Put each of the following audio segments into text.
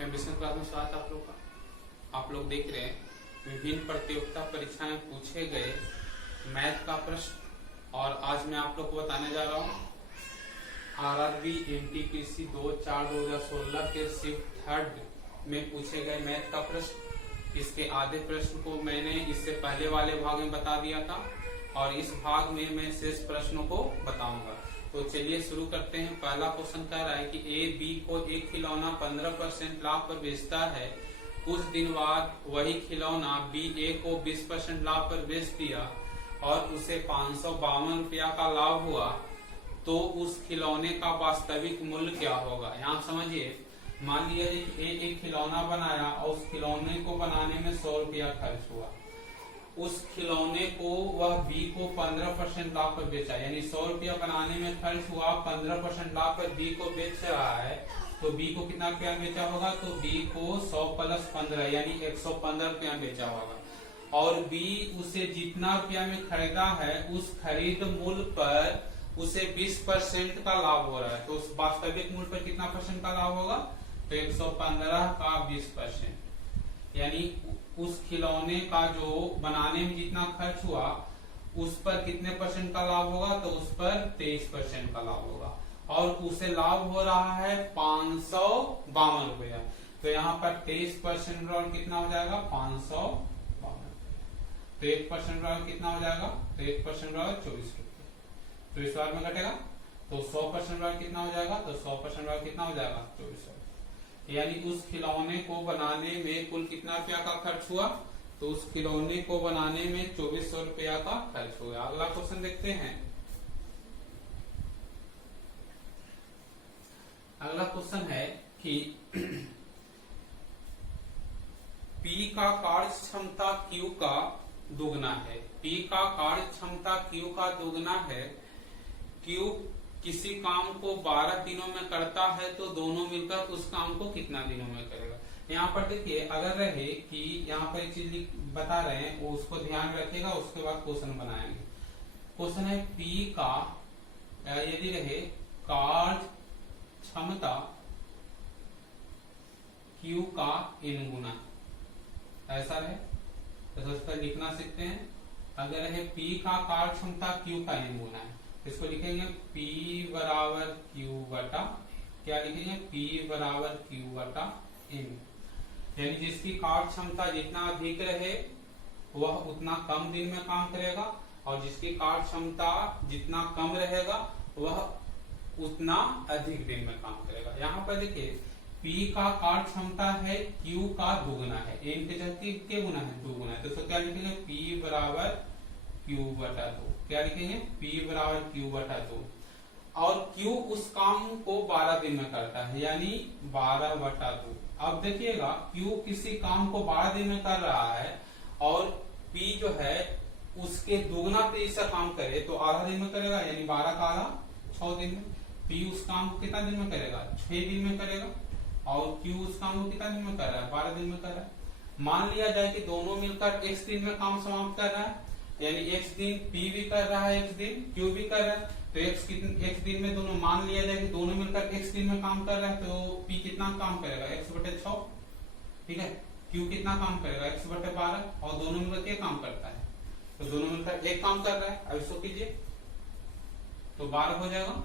Ambition class में स्वागत आप लोग का। आप लोग देख रहे हैं विभिन्न प्रतियोगिता परीक्षाएं पूछे गए मैथ का प्रश्न, और आज मैं आप लोग को बताने जा रहा हूं आरआरबी एनटीपीसी 2/4/2016 के शिफ्ट थर्ड में पूछे गए मैथ का प्रश्न। इसके आधे प्रश्न को मैंने इससे पहले वाले भाग में बता दिया था और इस भाग में मैं शेष प्रश्नों को बताऊंगा। तो चलिए शुरू करते हैं। पहला क्वेश्चन कह रहा है कि ए बी को एक खिलौना 15% लाभ पर बेचता है। कुछ दिन बाद वही खिलौना बी ए को 20% लाभ पर बेच दिया और उसे 552 रुपया का लाभ हुआ, तो उस खिलौने का वास्तविक मूल्य क्या होगा। यहाँ समझिए, मान लीजिए ए एक खिलौना बनाया और उस खिलौने को बनाने में 100 रुपया खर्च हुआ। उस खिलौने को वह बी को 15% लाभ पर बेचा, यानी 100 रुपया बनाने में खर्च हुआ, 15% लाभ पर बी को बेच रहा है, तो बी को कितना रुपया बेचा होगा, तो बी को 100 + 15 यानी 115 रुपया बेचा होगा। और बी उसे जितना रुपया में खरीदा है उस खरीद मूल्य पर उसे 20% का लाभ हो रहा है, तो उस वास्तविक मूल्य पर कितना परसेंट का लाभ होगा, तो 115 का 20%, यानी उस खिलौने का जो बनाने में जितना खर्च हुआ उस पर कितने परसेंट का लाभ होगा, तो उस पर 23% का लाभ होगा और उसे लाभ हो रहा है 552 रुपया। तो यहाँ पर 23% और कितना हो जाएगा, 552। तो 1% कितना हो जाएगा, तो 1% 24 रुपये। तो इस बार में घटेगा तो 100% कितना हो जाएगा, तो 100% कितना हो जाएगा, 24। यानी उस खिलौने को बनाने में कुल कितना रुपया का खर्च हुआ, तो उस खिलौने को बनाने में 2400 रुपया का खर्च हुआ। अगला क्वेश्चन देखते हैं। अगला क्वेश्चन है कि P का कार्य क्षमता Q का दुगना है। P का कार्य क्षमता Q का दुगना है। Q किसी काम को 12 दिनों में करता है, तो दोनों मिलकर उस काम को कितना दिनों में करेगा। यहाँ पर देखिए, अगर रहे कि यहाँ पर एक चीज बता रहे हैं वो उसको ध्यान रखिएगा, उसके बाद क्वेश्चन बनाएंगे। क्वेश्चन है P का यदि रहे कार्य क्षमता Q का n गुना, ऐसा रहे तो दोस्तों लिखना सीखते हैं। अगर रहे P का कार्य क्षमता Q का n गुना है, इसको लिखेंगे P बराबर Q बटा, क्या लिखेंगे, P बराबर Q बटा n, यानी जिसकी कार्य क्षमता जितना अधिक रहे वह उतना कम दिन में काम करेगा और जिसकी कार्य क्षमता जितना कम रहेगा वह उतना अधिक दिन में काम करेगा। यहाँ पर देखिए P का कार्य क्षमता है Q का दुगुना है, n के जगह क्या गुना है, 2 गुना है, तो क्या लिखेंगे P बराबर Q बटा 2, क्या लिखेंगे P बराबर Q बटा 2, और Q उस काम को 12 दिन में करता है, यानी 12 बटा 2। अब देखिएगा Q किसी काम को 12 दिन में कर रहा है और P जो है उसके दुगना तेज से काम करे तो आधा दिन में करेगा, यानी 12 का आधा 6 दिन में। P उस काम को कितना दिन में करेगा, 6 दिन में करेगा, और Q उस काम को कितना दिन में कर रहा है, 12 दिन में कर रहा है। मान लिया जाए कि दोनों मिलकर x दिन में काम समाप्त कर रहा है, यानी x दिन P भी कर रहा है, x दिन Q भी कर रहा है, तो x दिन में दोनों मान लिया जाए कि दोनों मिलकर x दिन में काम कर रहा है, तो P कितना काम करेगा, x/6, ठीक है। Q कितना काम करेगा, x/12, और दोनों मिलकर क्या काम करता है, तो दोनों मिलकर एक काम कर रहा है। अब इसको कीजिए तो 12 हो जाएगा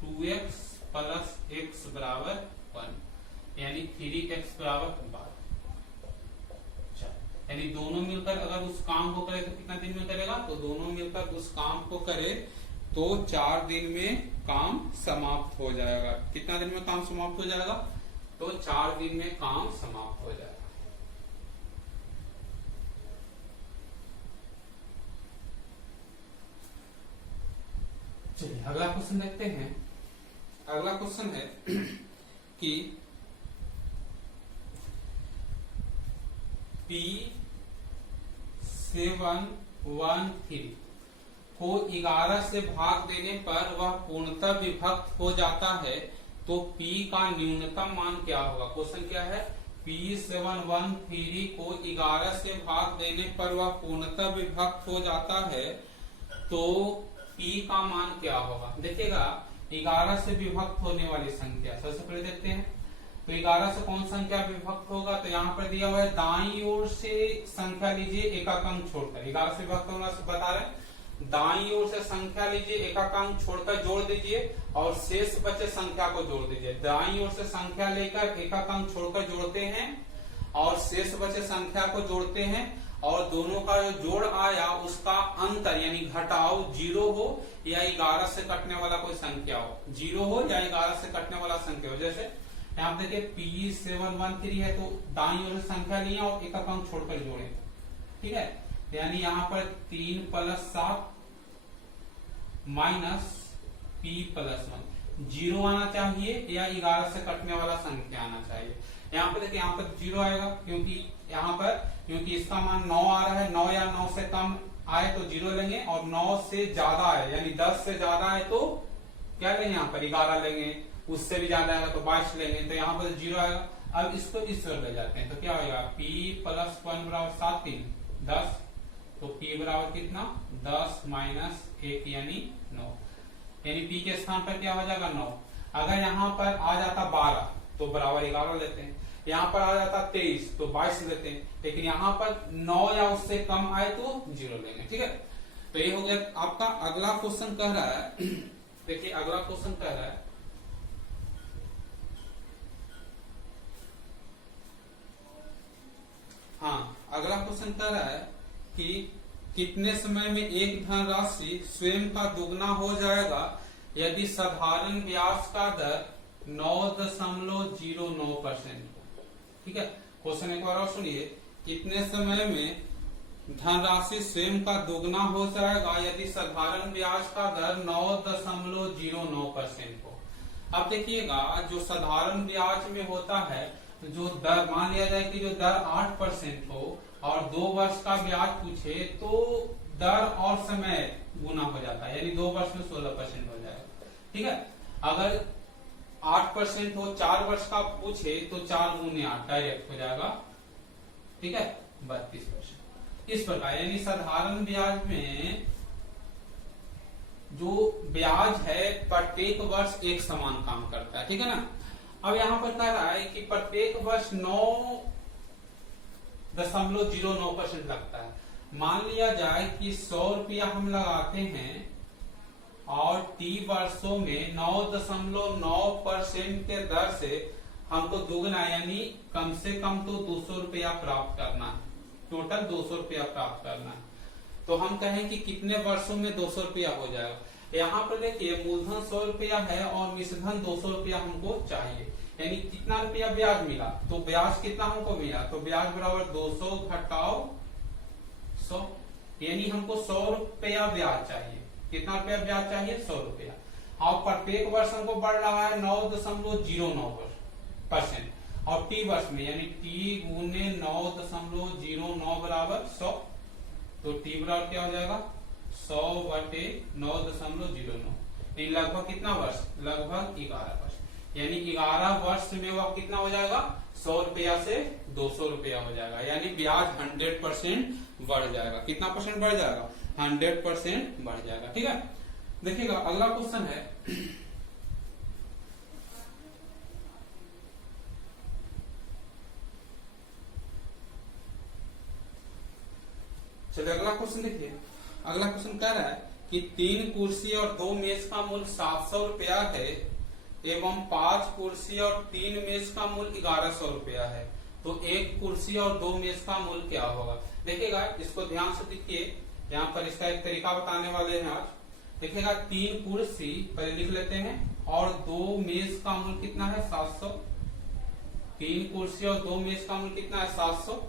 2x + x बराबर 1, यानी 3x बराबर 12। यानी दोनों मिलकर अगर उस काम को करे तो कितना दिन में करेगा, तो दोनों मिलकर उस काम को करे तो 4 दिन में काम समाप्त हो जाएगा। कितना दिन में काम समाप्त हो जाएगा, तो 4 दिन में काम समाप्त हो जाएगा। चलिए अगला क्वेश्चन देखते हैं। अगला क्वेश्चन है कि P713 को 11 से भाग देने पर वह पूर्णतः विभक्त हो जाता है, तो P का न्यूनतम मान क्या होगा। क्वेश्चन क्या है, P713 को 11 से भाग देने पर वह पूर्णतः विभक्त हो जाता है, तो P का मान क्या होगा। देखिएगा 11 से विभक्त होने वाली संख्या सबसे पहले देखते हैं। तो 11 से कौन संख्या विभक्त होगा? तो यहाँ पर दिया हुआ है दाईं ओर से संख्या लीजिए एकाक अंक छोड़कर। 11 से विभक्त होना बता रहे हैं, दाईं ओर से संख्या लीजिए एकाक अंक छोड़कर जोड़ दीजिए और शेष बचे संख्या को जोड़ दीजिए। दाईं ओर से संख्या लेकर एकाक अंक छोड़कर जोड़ते हैं और शेष बचे संख्या को जोड़ते हैं और दोनों का जो जोड़ आया उसका अंतर यानी घटाव 0 हो या 11 से कटने वाला कोई संख्या हो, 0 हो या 11 से कटने वाला संख्या हो। जैसे यहाँ देखिए P713 है तो दाईं ओर से संख्या लिए और एकाक अंक छोड़कर जोड़े, ठीक है। यानी यहाँ पर 3 + 7 माइनस P+1 0 आना चाहिए या 11 से कटने वाला संख्या आना चाहिए। यहाँ पे देखिए यहाँ पर 0 आएगा क्योंकि इसका मान 9 आ रहा है, 9 या 9 से कम आए तो 0 लेंगे और 9 से ज्यादा आए यानी 10 से ज्यादा आए तो क्या लेंगे? यहाँ पर 11 लेंगे, उससे भी ज्यादा आएगा तो 22 लेंगे, तो यहाँ पर 0 आएगा। अब इसको इस ओर ले जाते हैं तो क्या होगा? P+1 = 7 3 10, तो P बराबर कितना? 10 - 1 यानी 9, यानी P के स्थान पर क्या हो जाएगा? 9। अगर यहाँ पर आ जाता 12 तो बराबर 11 लेते हैं, यहाँ पर आ जाता 23 तो 22 लेते हैं, लेकिन यहाँ पर 9 या उससे कम आए तो 0 लेंगे, ठीक है। तो ये हो गया आपका। अगला क्वेश्चन कह रहा है देखिए अगला क्वेश्चन कह रहा है अगला क्वेश्चन कह रहा है कि कितने समय में एक धनराशि स्वयं का दुगना हो जाएगा यदि साधारण ब्याज का दर 9.09% हो, ठीक है। क्वेश्चन एक बार और सुनिए, कितने समय में धनराशि स्वयं का दुगना हो जाएगा यदि साधारण ब्याज का दर 9.09% हो। अब देखिएगा जो साधारण ब्याज में होता है जो दर, मान लिया जाए कि जो दर 8% हो और 2 वर्ष का ब्याज पूछे तो दर और समय गुना हो जाता है, यानी 2 वर्ष में 16% हो जाएगा, ठीक है। अगर 8% हो 4 वर्ष का पूछे तो 4 × 8 डायरेक्ट हो जाएगा, ठीक है, 32%। इस प्रकार यानी साधारण ब्याज में जो ब्याज है प्रत्येक वर्ष एक समान काम करता है, ठीक है ना। अब यहाँ पर कह रहा है कि प्रत्येक वर्ष 9.09% लगता है। मान लिया जाए कि 100 रुपया हम लगाते हैं और T वर्षों में 9.9% के दर से हमको दुगना यानी कम से कम तो 200 रुपया प्राप्त करना है, टोटल 200 रुपया प्राप्त करना है। तो हम कहें कि कितने वर्षों में 200 रुपया हो जाएगा। यहाँ पर देखिए मूलधन 100 रुपया है और मिश्रधन 200 रुपया हमको चाहिए, यानी कितना रुपया ब्याज मिला, तो ब्याज कितना हमको मिला, तो ब्याज बराबर 200 घटाओ 100, यानी हमको 100 रुपया ब्याज चाहिए। कितना रुपया ब्याज चाहिए? 100 रुपया। और प्रत्येक वर्ष हमको बढ़ रहा है 9.09% और T वर्ष में यानी T गुने 9.09 बराबर 100, तो T बराबर क्या हो जाएगा? 100/9.09, लगभग कितना वर्ष? लगभग 11 वर्ष, यानी 11 वर्ष में वह कितना हो जाएगा? 100 रुपया से 200 रुपया हो जाएगा, यानी ब्याज 100% बढ़ जाएगा। कितना परसेंट बढ़ जाएगा? 100% बढ़ जाएगा, ठीक है। देखिएगा अगला क्वेश्चन है चलिए अगला क्वेश्चन देखिए। अगला क्वेश्चन कह रहा है कि 3 कुर्सी और 2 मेज का मूल्य 700 रुपया है एवं 5 कुर्सी और 3 मेज का मूल्य 1100 रुपया है, तो 1 कुर्सी और 2 मेज का मूल्य क्या होगा? देखिएगा इसको ध्यान से देखिए, यहाँ पर इसका एक तरीका बताने वाले हैं आज। देखिएगा 3 कुर्सी पहले लिख लेते हैं और 2 मेज का मूल्य कितना है? 700। 3 कुर्सी और 2 मेज का मूल्य कितना है? 700।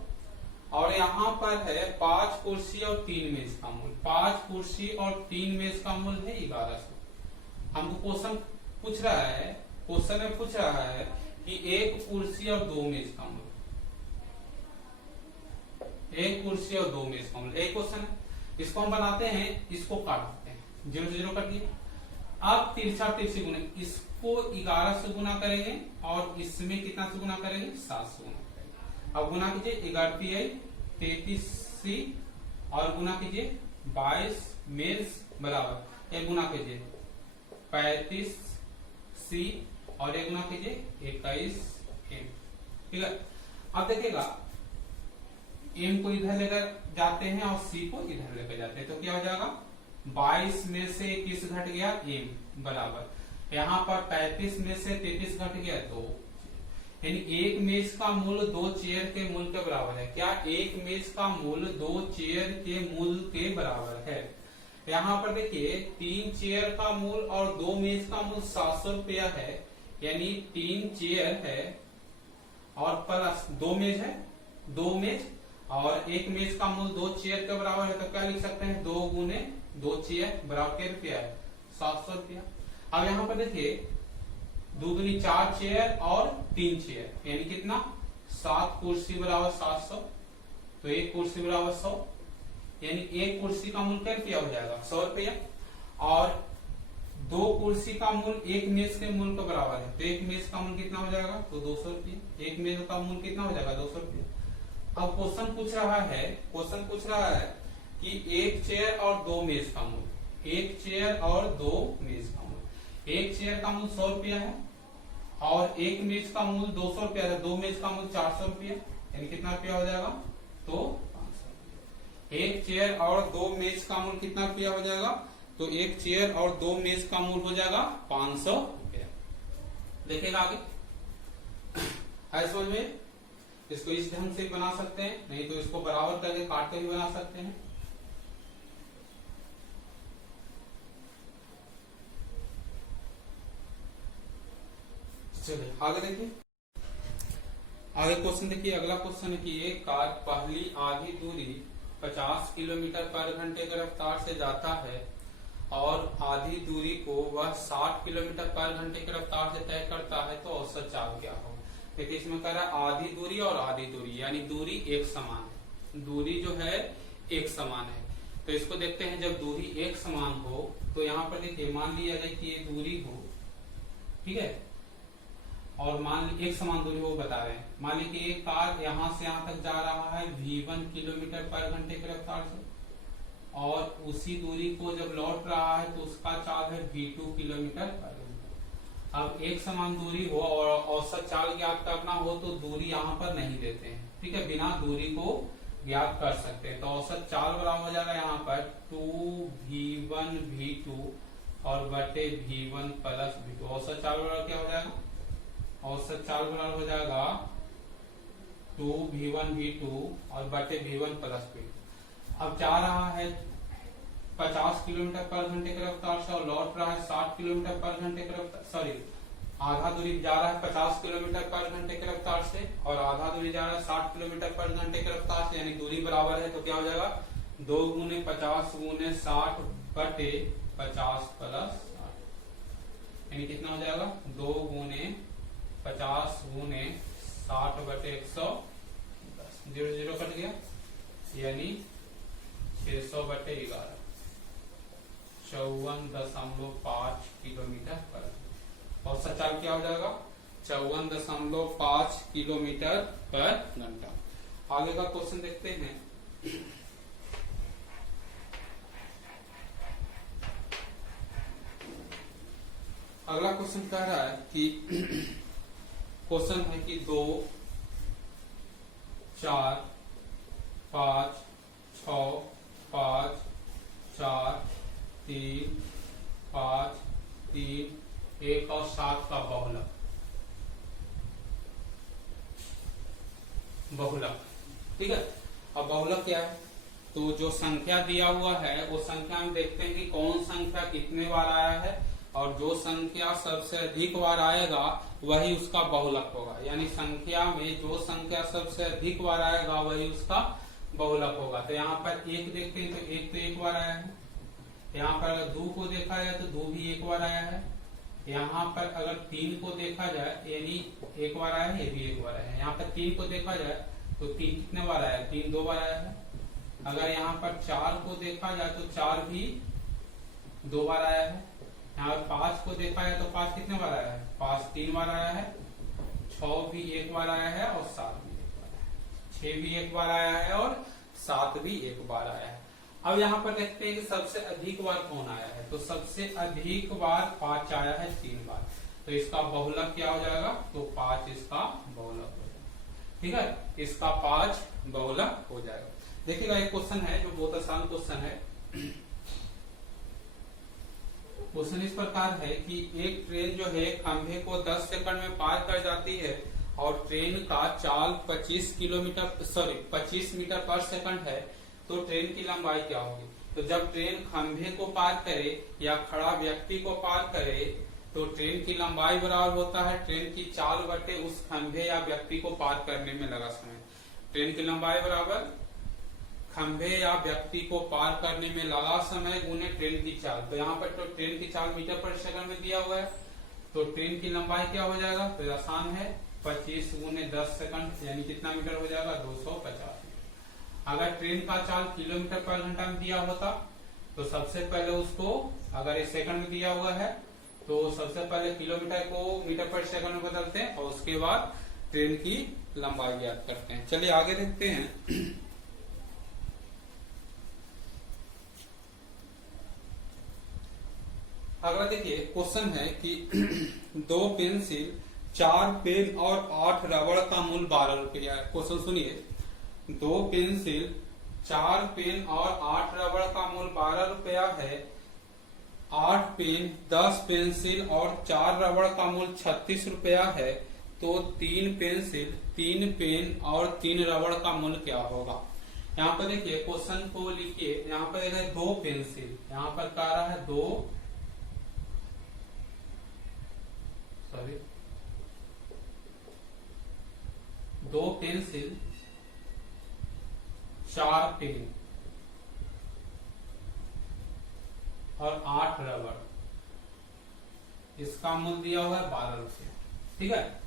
और यहाँ पर है 5 कुर्सी और 3 मेज का मूल्य, 5 कुर्सी और 3 मेज का मूल्य है 1100। हमको क्वेश्चन पूछ रहा है, क्वेश्चन में पूछ रहा है कि 1 कुर्सी और 2 मेज का मूल्य, 1 कुर्सी और 2 मेज का मूल्य, एक क्वेश्चन है। इसको हम बनाते हैं, इसको काट देते हैं, 0 से 0 कट दिए। अब तिरछा तिरछी गुना, इसको 11 से गुना करेंगे और इसमें कितना से गुना करेंगे? 7 से गुना करेंगे। अब गुना कीजिए, 11 33 और गुना कीजिए 22 मेज बराबर, एक गुना कीजिए 35 और एक गुना कीजिए 21 एम। ठीक है, अब देखिएगा एम को इधर लेकर जाते हैं और सी को इधर लेकर जाते हैं, तो क्या हो जाएगा 22 में से 21 घट गया एम बराबर, यहाँ पर 35 में से 33 घट गया 2, यानी एक मेज का मूल 2 चेयर के मूल के बराबर है। क्या एक मेज का मूल 2 चेयर के मूल के बराबर है? यहाँ पर देखिए 3 चेयर का मूल और 2 मेज का मूल 700 रुपया है, यानी 3 चेयर है और प्लस 2 मेज है, 2 मेज और एक मेज का मूल 2 चेयर के बराबर है, तो क्या लिख सकते हैं 2 गुने 2 चेयर बराबर क्या रुपया है 700 रुपया। अब यहाँ पर देखिए 2 दूनी 4 चेयर और 3 चेयर, यानी कितना 7 कुर्सी बराबर 700, तो एक कुर्सी बराबर 100, यानी एक कुर्सी का मूल क्या रुपया हो जाएगा 100 रुपया, और 2 कुर्सी का मूल एक मेज के मूल के बराबर है, तो एक मेज का मूल कितना हो जाएगा तो 200 रुपया, एक मेज का मूल कितना हो जाएगा 200 रुपया। अब क्वेश्चन पूछ रहा है कि एक चेयर और 2 मेज का मूल, एक चेयर और 2 मेज का मूल, एक चेयर का मूल 100 रुपया है और एक मेज का मूल 200 रुपया है, 2 मेज का मूल 400 रुपया, यानी कितना रुपया हो जाएगा तो 500 रुपया। एक चेयर और 2 मेज का मूल कितना रुपया हो जाएगा, तो एक चेयर और 2 मेज का मूल हो जाएगा 500 रुपया। देखिएगा आगे है समझ में, इसको इस ढंग से बना सकते हैं, नहीं तो इसको बराबर करके काट के भी बना सकते हैं। चलिए आगे देखिए, आगे क्वेश्चन देखिए, अगला क्वेश्चन है कि एक कार पहली आधी दूरी 50 किलोमीटर पर घंटे की रफ्तार से जाता है और आधी दूरी को वह 60 किलोमीटर पर घंटे की रफ्तार से तय करता है, तो औसत चाल क्या हो। देखिए इसमें कह रहा है आधी दूरी और आधी दूरी, यानी दूरी एक समान है, दूरी जो है एक समान है। तो इसको देखते हैं, जब दूरी एक समान हो तो यहाँ पर देखिए मान लिया जाए कि ये दूरी हो, ठीक है, और मान ली एक समान दूरी वो बता रहे हैं, मान ली कि एक कार यहाँ से यहाँ तक जा रहा है v1 किलोमीटर पर घंटे की रफ्तार से, और उसी दूरी को जब लौट रहा है तो उसका चाल है v2 किलोमीटर पर घंटे। अब एक समान दूरी हो और औसत चाल ज्ञात करना हो तो दूरी यहाँ पर नहीं देते हैं, ठीक है, बिना दूरी को ज्ञात कर सकते हैं। तो औसत चाल बराबर हो जाएगा यहाँ पर 2v1 v2 और बटे v1 प्लस v2। औसत चाल बराबर क्या हो जाएगा, औसत चाल बराबर हो जाएगा 2v1 v2 और बटे v1 प्लस v2। अब जा रहा है 50 किलोमीटर पर घंटे की रफ्तार से और लौट रहा है 60 किलोमीटर पर घंटे की रफ्तार, सॉरी आधा दूरी जा रहा है 50 किलोमीटर पर घंटे की रफ्तार से और आधा दूरी जा रहा है 60 किलोमीटर पर घंटे की रफ्तार से, यानी दूरी बराबर है, तो क्या हो जाएगा 2 गुने 50 गुने 60 बटे 50 प्लस 60, यानी कितना हो जाएगा 2 गुने 50 गुने 60 बटे 110, 0 0 कट गया, यानी 600 बटे 11, 54.5 किलोमीटर पर। औसत चाल क्या हो जाएगा 54.5 किलोमीटर पर घंटा। आगे का क्वेश्चन देखते हैं, अगला क्वेश्चन कह रहा है कि क्वेश्चन है कि 2 4 5 6 5 4 3 5 3 1 और 7 का बहुलक, ठीक है। अब बहुलक क्या है, तो जो संख्या दिया हुआ है वो संख्या में देखते हैं कि कौन संख्या कितने बार आया है, और जो संख्या सबसे अधिक बार आएगा वही उसका बहुलक होगा, यानी संख्या में जो संख्या सबसे अधिक बार आएगा वही उसका बहुलक होगा। तो यहाँ पर 1 देखते हैं, तो 1 तो 1 बार आया है, यहाँ पर अगर 2 को देखा जाए तो 2 भी 1 बार आया है, यहाँ पर अगर 3 को देखा जाए यानी 1 बार आया है, ये भी 1 बार आया है, यहाँ पर 3 को देखा जाए तो 3 कितने बार आया है, 3 2 बार आया है। अगर यहाँ पर 4 को देखा जाए तो 4 भी 2 बार आया है, यहाँ पर 5 को देखा जाए तो 5 कितने बार आया है, 5 3 बार आया है, 6 भी 1 बार आया है और 7 भी 1 बार आया है, 6 भी 1 बार आया है और 7 भी 1 बार आया है। अब यहाँ पर देखते हैं कि सबसे अधिक बार कौन आया है, तो सबसे अधिक बार 5 आया है 3 बार, तो इसका बहुलक क्या हो जाएगा, तो 5 इसका बहुलक हो जाएगा। ठीक है, इसका 5 बहुलक हो जाएगा। देखिएगा एक क्वेश्चन है जो बहुत आसान क्वेश्चन है। क्वेश्चन इस प्रकार है कि एक ट्रेन जो है खंभे को 10 सेकंड में पार कर जाती है और ट्रेन का चाल 25 मीटर पर सेकंड है, तो ट्रेन की लंबाई क्या होगी। तो जब ट्रेन खंभे को पार करे या खड़ा व्यक्ति को पार करे तो ट्रेन की लंबाई बराबर होता है ट्रेन की चाल बटे उस खंभे या व्यक्ति को पार करने में लगा समय। ट्रेन की लंबाई बराबर खंभे या व्यक्ति को पार करने में लगा समय गुने ट्रेन की चाल। तो यहाँ पर तो ट्रेन की चाल मीटर पर सेकंड में दिया हुआ है, तो ट्रेन की लंबाई क्या हो जाएगा, तो आसान है 25 गुने 10 सेकंड यानी कितना मीटर हो जाएगा, 250 मीटर। अगर ट्रेन का चाल किलोमीटर पर घंटा में दिया होता तो सबसे पहले उसको, अगर इस सेकंड में दिया हुआ है तो सबसे पहले किलोमीटर को मीटर पर सेकंड में बदलते हैं और उसके बाद ट्रेन की लंबाई ज्ञात करते हैं। चलिए आगे देखते हैं। अगला देखिए क्वेश्चन है कि 2 पेंसिल 4 पेन और 8 रबड़ का मूल 12 रुपया। क्वेश्चन सुनिए, 2 पेंसिल 4 पेन और 8 रबड़ का मूल 12 रुपया है। 8 पेन 10 पेंसिल और 4 रबड़ का मूल 36 रुपया है, तो 3 पेंसिल 3 पेन और 3 रबड़ का मूल क्या होगा। यहाँ पर देखिए क्वेश्चन को लिखिए, यहाँ पर देखिए 2 पेंसिल, यहाँ पर कह रहा है 2 पेंसिल 4 पेन और 8 रबड़, इसका मूल्य दिया हुआ है 12 रुपये। ठीक है,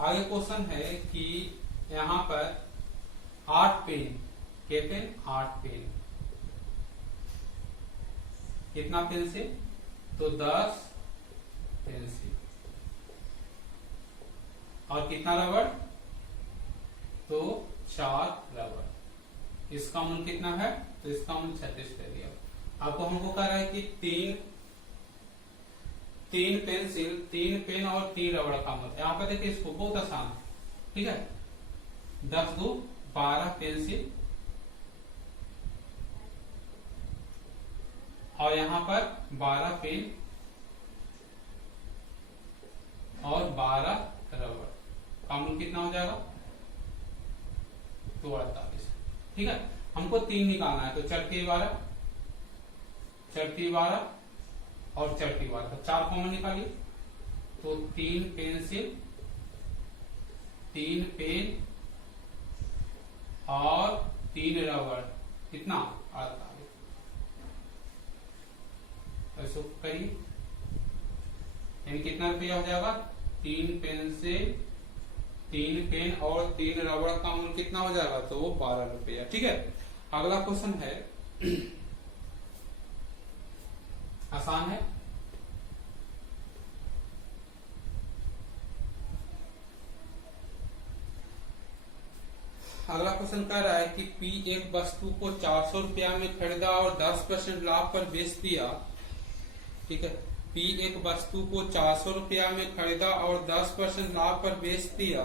आगे क्वेश्चन है कि यहाँ पर 8 पेन, के पेन 8 पेन, कितना पेंसिल, तो 10 पेंसिल और कितना रबड़, तो 4 रबड़, इसका मूल्य कितना है, तो इसका मूल्य 36 दे दिया। आपको हमको कह रहा है कि 3 पेंसिल 3 पेन और 3 रबड़ का मूल्य। यहाँ पे देखिए इसको बहुत आसान है। ठीक है, 10 2 12 पेंसिल और यहाँ पर 12 पेन और 12 रबड़ का मूल्य कितना हो जाएगा, तो 48। ठीक है, हमको 3 निकालना है, तो चरती 12 और चरती 12, तो 4 कॉमन निकालिए, तो 3 पेंसिल 3 पेन और 3 रबड़, कितना 48। ऐसा करिए, यानी कितना रुपया हो जाएगा, 3 पेंसिल 3 पेन और 3 रबड़ का मूल्य कितना हो जाएगा, तो वो 12 रुपया। ठीक है, अगला क्वेश्चन है आसान है। अगला क्वेश्चन कह रहा है कि P एक वस्तु को 400 रुपया में खरीदा और 10% लाभ पर बेच दिया। ठीक है, P एक वस्तु को 400 रुपया में खरीदा और 10% लाभ पर बेच दिया।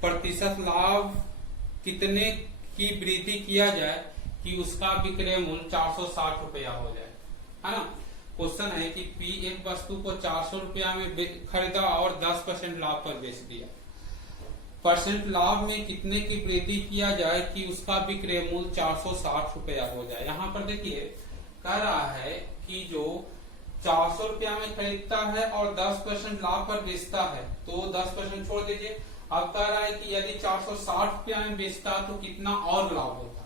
प्रतिशत लाभ कितने की वृद्धि किया जाए कि उसका विक्रय मूल्य 460 रुपया हो जाए, है ना। क्वेश्चन है कि P एक वस्तु को 400 रुपया में खरीदा और 10% लाभ पर बेच दिया। परसेंट लाभ में कितने की वृद्धि किया जाए कि उसका विक्रय मूल्य 460 रुपया हो जाए। यहाँ पर देखिए कह रहा है कि जो 400 रुपया में खरीदता है और 10% लाभ पर बेचता है, तो 10% छोड़ दीजिए। अब कह रहा है कि यदि 460 रुपया में बेचता तो कितना और लाभ होता।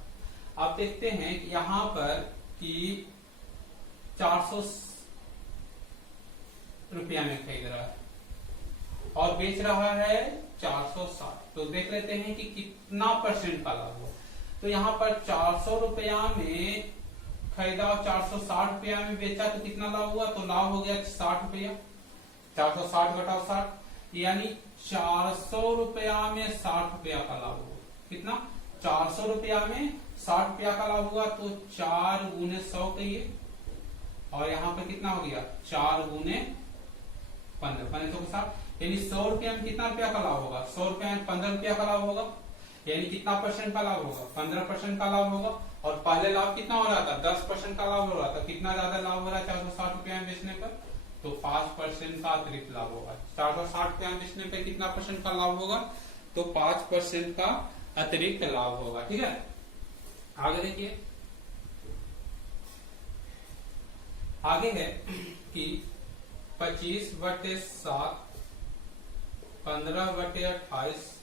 आप देखते हैं कि यहाँ पर कि 400 रुपया में खरीद रहा है और बेच रहा है 460, तो देख लेते हैं कि कितना परसेंट का लाभ हुआ। तो यहाँ पर 400 रुपया में खरीदा और 460 रुपया में बेचा, तो कितना लाभ हुआ, तो लाभ हो गया 60 रुपया। 460 घटाओ 60, यानी 400 रुपया में 60 रुपया का लाभ हुआ। कितना, 400 रुपया में 60 रुपया का लाभ हुआ, तो 4 गुने 100 कहिए, और यहाँ पर कितना हो गया 4 गुने 15 15 के साथ, यानी 100 रुपया में कितना रुपया का लाभ होगा? 100 रुपया में 15 रुपया का लाभ होगा, यानी कितना % का लाभ होगा? 15% का लाभ होगा। और पहले लाभ कितना हो रहा था? 10% का लाभ हो रहा था। कितना ज्यादा लाभ हो रहा है 460 रुपया में बेचने पर? तो 5% का अतिरिक्त लाभ होगा। 460 रुपया में बेचने पर कितना % का लाभ होगा? तो 5% का अतिरिक्त लाभ होगा। ठीक है, आगे देखिए, आगे है कि 25/7 15/28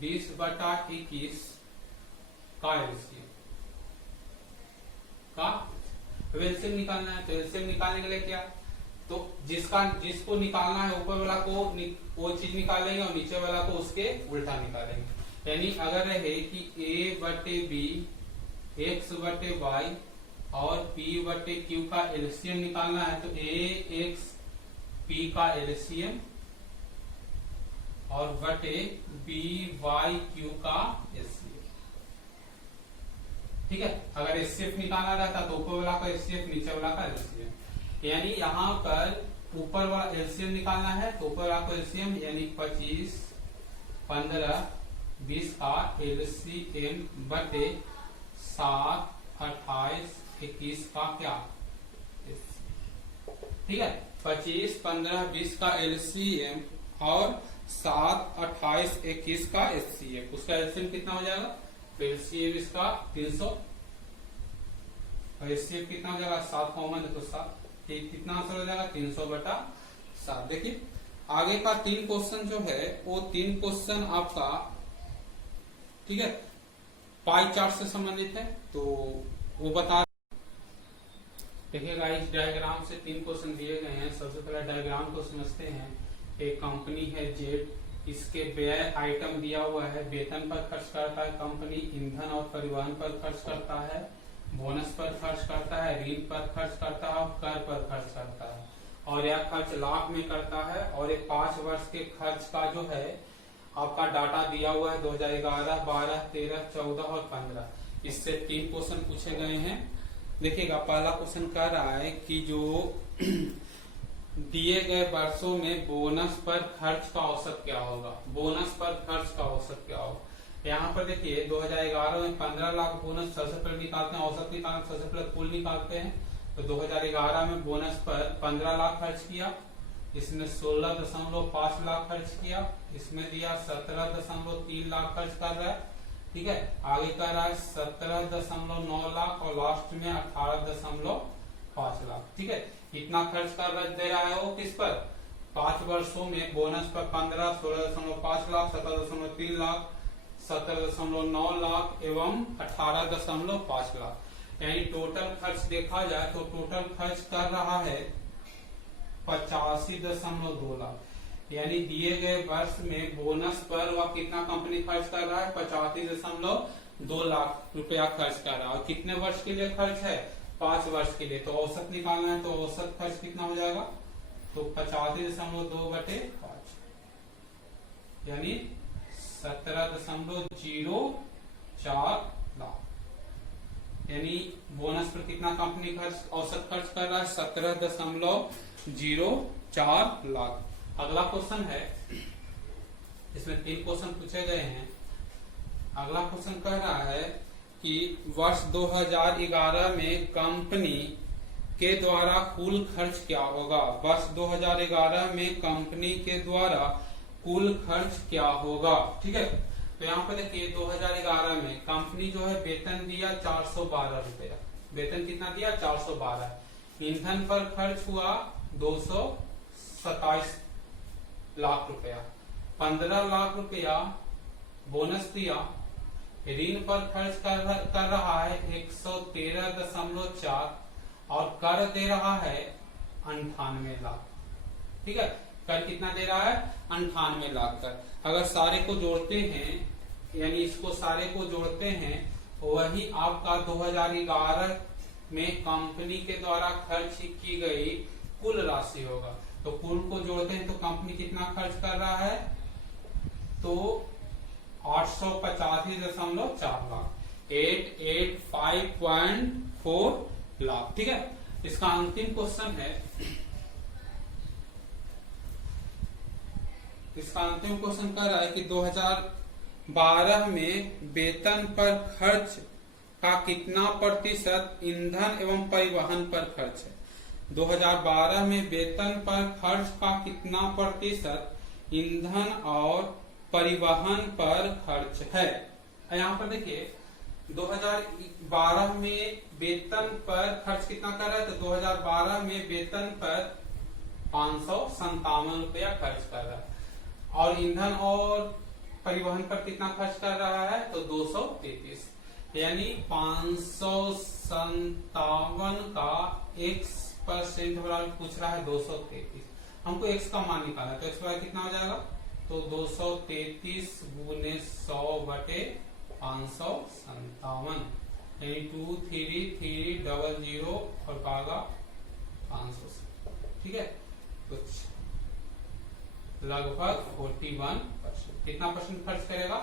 20/21 का एलसीएम का एलसीएम निकालना है। तो एलसीएम निकालने के लिए क्या, तो जिसको निकालना है ऊपर वाला को वो चीज निकालेंगे और नीचे वाला को उसके उल्टा निकालेंगे। यानी अगर रहे कि a/b x/y और p/q का एलसीएम निकालना है, तो a x p का एलसीएम और बटे b y q का एलसीएम। ठीक है, अगर एचसीएफ निकालना रहता तो ऊपर वाला का एचसीएफ, नीचे वाला का एलसीएम। यानी यहाँ पर ऊपर वाला एलसीएम निकालना है तो ऊपर वाला को एलसीएम, यानी 25 15 20 का एलसीएम बटे 7 28 21 का क्या, ठीक है, 25 15 20 का एलसीएम और 7 28 21 का एचसीएफ। उसका एलसीएम कितना हो जाएगा? तो एलसीएम इसका 300 और एचसीएफ कितना हो जाएगा? 7 कॉमन है तो 7, ठीक, कितना आंसर हो जाएगा? 300/7। देखिए आगे का 3 क्वेश्चन जो है वो 3 क्वेश्चन आपका, ठीक है, पाई चार्ट से संबंधित है। तो वो बता, देखिएगा इस डायग्राम से 3 क्वेश्चन दिए गए हैं। सबसे पहले डायग्राम को समझते हैं। एक कंपनी है जेड, इसके व्यय आइटम दिया हुआ है। वेतन पर खर्च करता है कंपनी, ईंधन और परिवहन पर खर्च करता है, बोनस पर खर्च करता है, ऋण पर खर्च करता है और कर पर खर्च करता है। और यह खर्च लाख में करता है। और एक 5 वर्ष के खर्च का जो है आपका डाटा दिया हुआ है 2011, 12, 13, 14 और 15। इससे 3 क्वेश्चन पूछे गए हैं। देखिएगा पहला क्वेश्चन कह रहा है कि जो दिए गए वर्षों में बोनस पर खर्च का औसत क्या होगा। बोनस पर खर्च का औसत क्या होगा। यहाँ पर देखिए 2011 में 15 लाख बोनस सबसे पहले निकालते हैं, औसत निकालते, सबसे पहले कुल निकालते हैं। तो 2011 में बोनस पर 15 लाख खर्च किया, इसमें 16.5 लाख खर्च किया, इसमें दिया 17.3 लाख खर्च कर रहा है। ठीक है, आगे कर रहा है 17.9 लाख और लास्ट में 18.5 लाख। ठीक है, इतना खर्च कर दे रहा है वो किस पर? 5 वर्षों में बोनस पर 15, 16.5 लाख, 17.3 लाख, 17.9 लाख एवं 18.5 लाख। यानी टोटल खर्च देखा जाए तो टोटल खर्च कर रहा है 85.2 लाख। यानी दिए गए वर्ष में बोनस पर वह कितना कंपनी खर्च कर रहा है? 85.2 लाख रुपया खर्च कर रहा है। और कितने वर्ष के लिए खर्च है? 5 वर्ष के लिए। तो औसत निकालना है, तो औसत खर्च कितना हो जाएगा? तो 85.2/5 यानी 17.04 लाख। यानी बोनस पर कितना कंपनी खर्च औसत खर्च कर रहा है? 17.04 लाख। अगला क्वेश्चन है, इसमें 3 क्वेश्चन पूछे गए हैं। अगला क्वेश्चन कह रहा है कि वर्ष 2011 में कंपनी के द्वारा कुल खर्च क्या होगा। वर्ष 2011 में कंपनी के द्वारा कुल खर्च क्या होगा। ठीक है, तो यहाँ पे देखिए 2011 में कंपनी जो है वेतन दिया 412 रुपया। वेतन कितना दिया? 412। ईंधन पर खर्च हुआ 227 लाख रुपया। 15 लाख रुपया बोनस दिया। ऋण पर खर्च कर रहा है 113.4 और कर दे रहा है 98 लाख। ठीक है, कर कितना दे रहा है? 98 लाख कर। अगर सारे को जोड़ते हैं, यानी इसको सारे को जोड़ते हैं, वही आपका 2011 में कंपनी के द्वारा खर्च की गई कुल राशि होगा। तो कुल को जोड़ते हैं तो कंपनी कितना खर्च कर रहा है? तो 885.4 लाख, 885.4 लाख। ठीक है, इसका अंतिम क्वेश्चन है इसका अंतिम क्वेश्चन कह रहा है कि 2012 में वेतन पर खर्च का कितना प्रतिशत ईंधन एवं परिवहन पर खर्च है। 2012 में वेतन पर खर्च का कितना प्रतिशत ईंधन और परिवहन पर खर्च है। यहाँ पर देखिए 2012 में वेतन पर खर्च कितना कर रहा है, तो 2012 में वेतन पर 557 रुपया खर्च कर रहा है और ईंधन और परिवहन पर कितना खर्च कर रहा है, तो 233, यानी 557 का x% पूछ रहा है 233। हमको x का मान निकालना है, तो x वाई कितना हो जाएगा, तो 233 गुने 100/557, यानी 23300 और भागा 500। ठीक है, तो लगभग 41%। कितना परसेंट खर्च करेगा,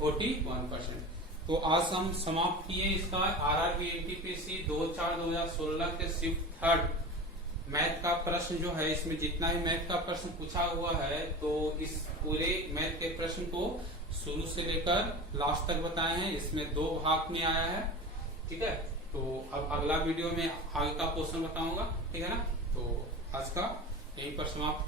41%। तो आज हम समाप्त किए इसका आरआरबी एनटीपीसी 2/4/2016 के शिफ्ट थर्ड मैथ का प्रश्न जो है। इसमें जितना भी मैथ का प्रश्न पूछा हुआ है, तो इस पूरे मैथ के प्रश्न को शुरू से लेकर लास्ट तक बताए हैं। इसमें 2 भाग में आया है। ठीक है, तो अब अगला वीडियो में आगे का क्वेश्चन बताऊंगा। ठीक है ना, तो आज का यहीं पर समाप्त किया।